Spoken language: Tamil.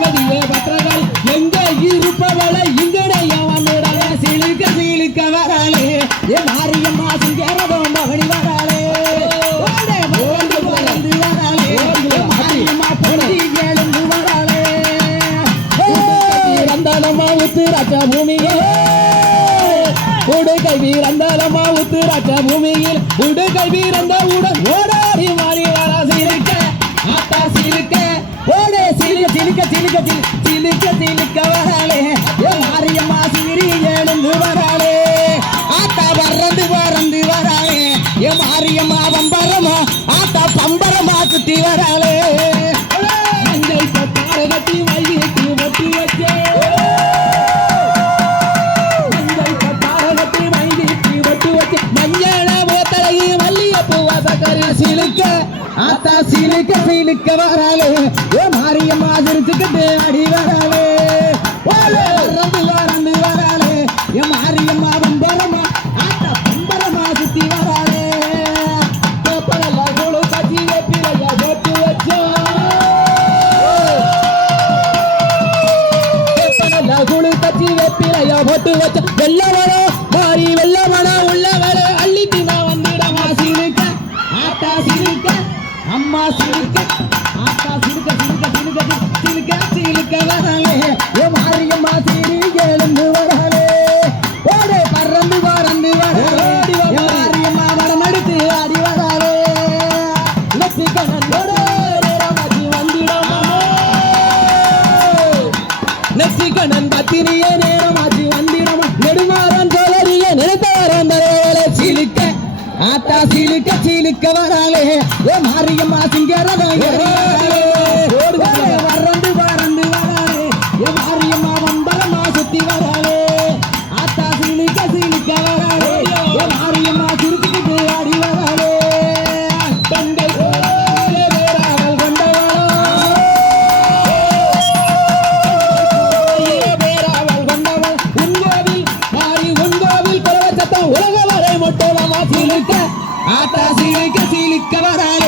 பார்வதியே பத்திரகாளி எங்க இருப்பவளை இங்கடைய வந்துடல சிலுக்க சிலுக்க வராளே. ஏ மாரியம்மா சிங்கரதோம் பவனி வராளே. ஓடே ஓடி பறந்து வராளே. மாரியம்மா பொடி எழுந்து வராளே. வீரந்தானம்மா உத்துராட்ச பூமியே உடுகை பூமியில் உடுகை வீரந்த உடன் ஓடாடி மாறிய. சிலுக்க சிலுக்க சிலுக்க வராளே ஏ மாரியம்மா சிரி எழுந்து வராளே. ஆத்தா வறந்து வறந்து வராளே. ஏ மாரியம்மா பம்பரமா ஆத்தா பம்பரமா சுத்தி வராளே. சீலுக்க ஆத்தா சீலுக்க சீலுக்க வராளே. ஓ மாரியம்மா சிரிச்சுக்கிட்டு அடி வராளே. ஓலே வரந்து வரந்து வராளே. ஏ மாரியம்மா பம்பரமா ஆத்தா பம்பரமா சுத்தி வராளே. கோப்பரெல்லாம் கோழு கட்சி வெப்பிலையா போட்டு வச்சோம் வேப்பனல்ல குழு கச்சி வெப்பிலையா போட்டு வச்ச. வெள்ளவரோ மாறி வெள்ளவரோ நெற்றிக்கண்ணன் பத்தினியே நேரமாச்சு வந்திடமா நெடுமாறன் தோழறிய நினைத்தவரன் தரவேலை சிலுக்க. ஆத்தா சீலுக்க சீலுக்க வராளே ஏ மாரியம்மா சிங்கரதம் உலக வரை மொட்டோலமா சீலிக்க ஆத்தா சீலிக்க சீலிக்க வராய்.